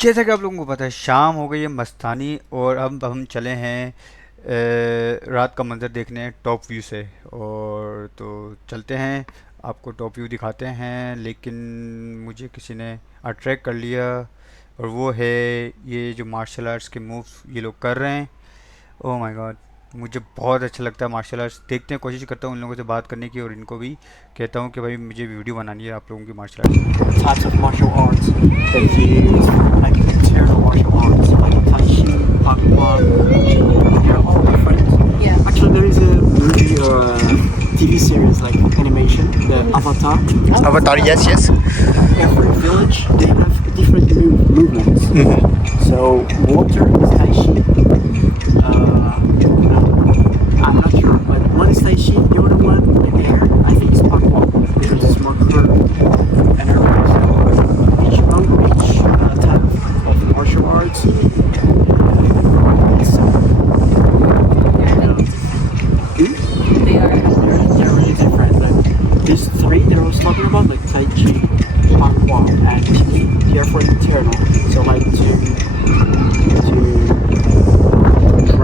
जैसा कि आप लोगों को पता है शाम हो गई है मस्तानी और अब हम चले हैं रात का मंज़र देखने टॉप व्यू से। और तो चलते हैं, आपको टॉप व्यू दिखाते हैं। लेकिन मुझे किसी ने अट्रैक्ट कर लिया और वो है ये जो मार्शल आर्ट्स के मूव्स ये लोग कर रहे हैं। ओह माय गॉड, मुझे बहुत अच्छा लगता है मार्शल आर्ट्स देखते हैं। कोशिश करता हूँ उन लोगों से बात करने की और इनको भी कहता हूँ कि भाई मुझे वीडियो बनानी है आप लोगों की martial arts. Types of martial arts that he is like internal martial arts, like Tai Chi, Pak Kwa, they're all different. Yeah. Actually, there is a movie or a TV series like animation, the Avatar. अवतार, yes yes. Every village they have different movements. So water is Tai Chi. I'm not sure, but one is Tai Chi, the other one in air, I think it's Pak Kwa because it's more curved. And each type of martial arts is They are. they're really different. Like these three that I was talking about, like Tai Chi, Pak Kwa, and Qi, they are for internal. So like to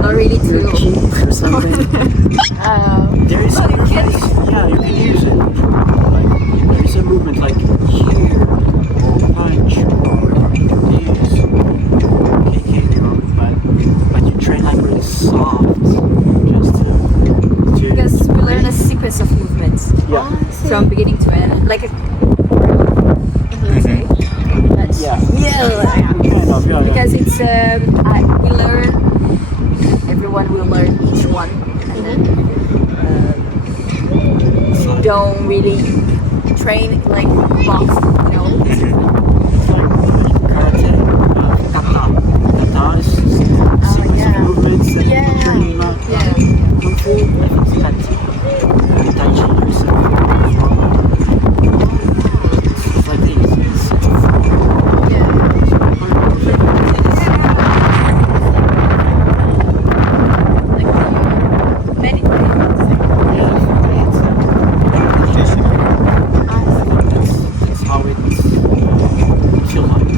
Not really your true. Qi or something. There is Well, you can. yeah, you can use it. Like there is a movement like here or punch or this KK, but you train like really soft just to Because we learn a sequence of movements yeah from beginning to end, like a. That's, yeah kind of yeah Because it's we learn. Everyone will learn each one, and then don't really train like box, you know. It's like karate, kata. Kata is sequence yeah. of movements that Yeah. you train Yeah. kung fu. I think it's kanji. Tai chi yourself. It's like this. Many things. That's how it feels like.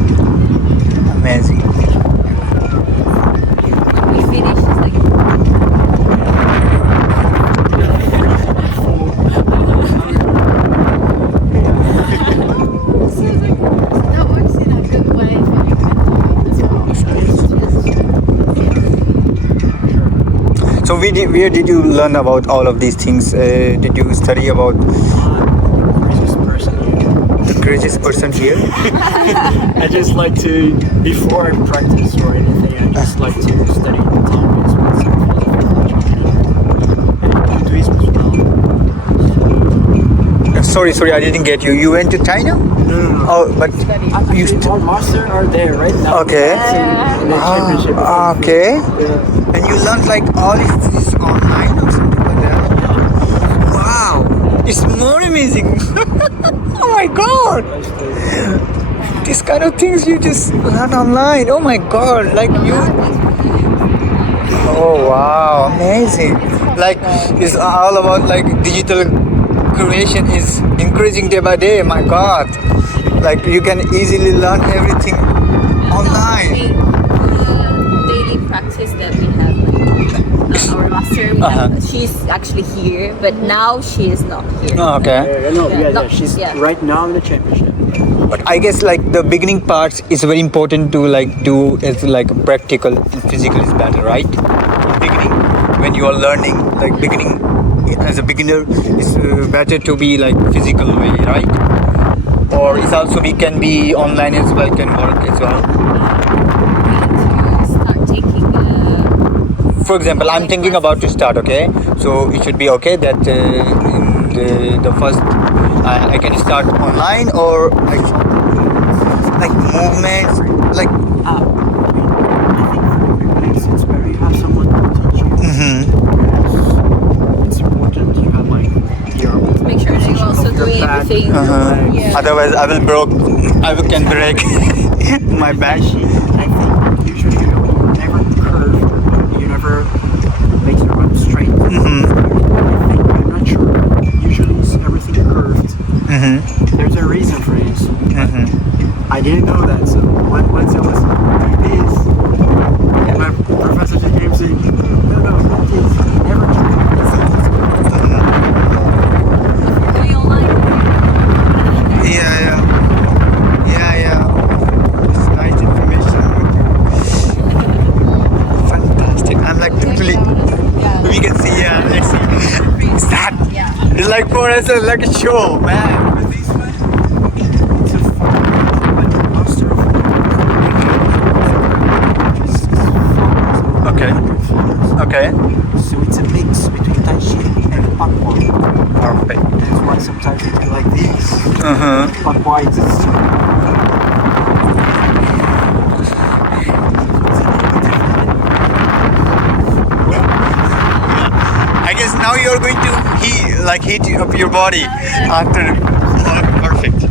Amazing। When we finish, it's like. That works in a good way for your mental. So where did you learn about all of these things? Did you study about Richest person here. the greatest person here? I just like to, before I practice or anything, I just like to study the topics with some philosophy and Hinduism as well. Sorry, I didn't get you. You went to China? No. Oh, but you Actually, our master are there right now. Okay. In the championship. okay. Yeah. And you learned like all of this online or something like that? Wow, it's more amazing. Oh my god, these kind of things you just learn online. Oh my god, like you. Oh wow, amazing. Like it's all about like digital creation is increasing day by day. My god, like you can easily learn everything online. Daily practice that we have, like, our master, we have, she's actually here, but now she is not here. Oh, okay. Yeah. She's right now in the championship. But I guess like the beginning parts is very important to like do as like practical and physical is better, right? Beginning when you are learning, like beginning as a beginner, it's better to be like physical way, right? Or it's also we can be online as well, can work as well. To start taking For example, I'm thinking about to start. Okay, so it should be okay that in the first I can start online or like movements like. I think for the beginners, it's better you have someone to teach you. It's important you have like your make sure that you're also doing back. everything. Yeah. Otherwise, I can break my back. I think usually you never curve, you never make your arm straight. I think, I'm not sure. Usually it's everything curved. There's a reason for this. I didn't know that, so once I was That's a lucky show, man. But this one, it's a form, like a master of just Okay. Okay. so it's a mix between Tai Chi and Pakwa. Perfect. That's why sometimes we do like this. Uh-huh. Pakwa is I guess now you're going to heat up your body after. Perfect.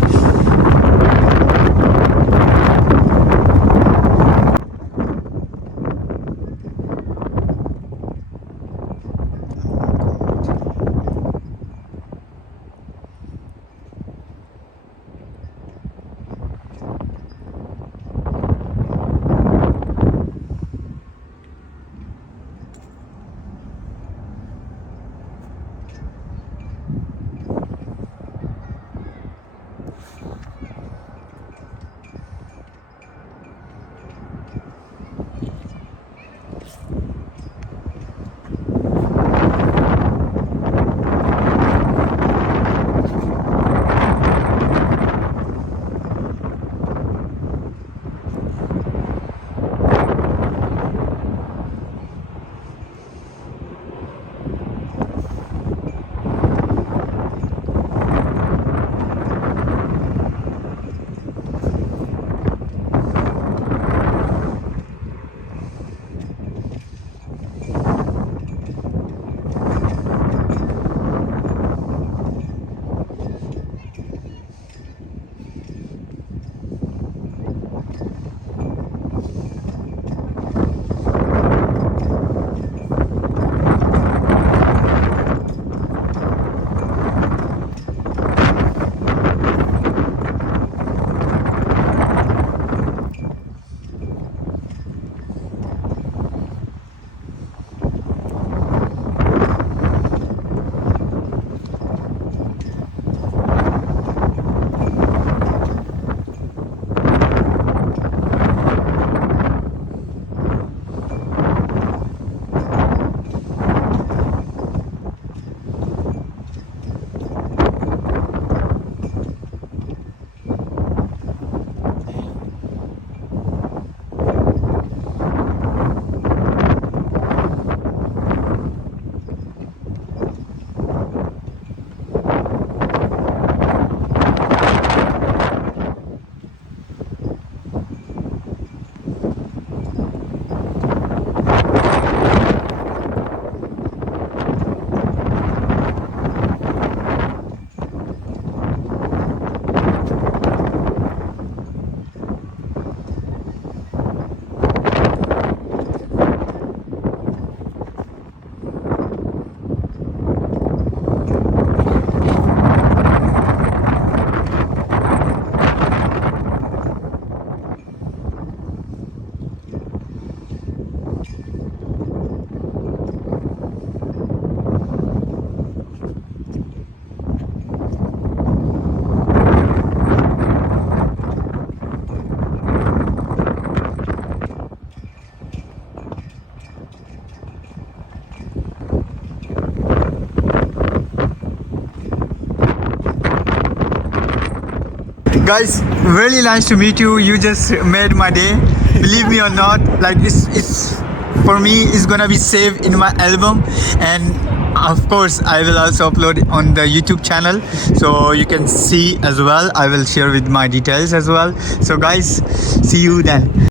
Guys, really nice to meet you. You just made my day. Believe me or not, like it's for me, it's gonna be saved in my album, and of course I will also upload it on the YouTube channel, so you can see as well. I will share with my details as well. So guys, see you then.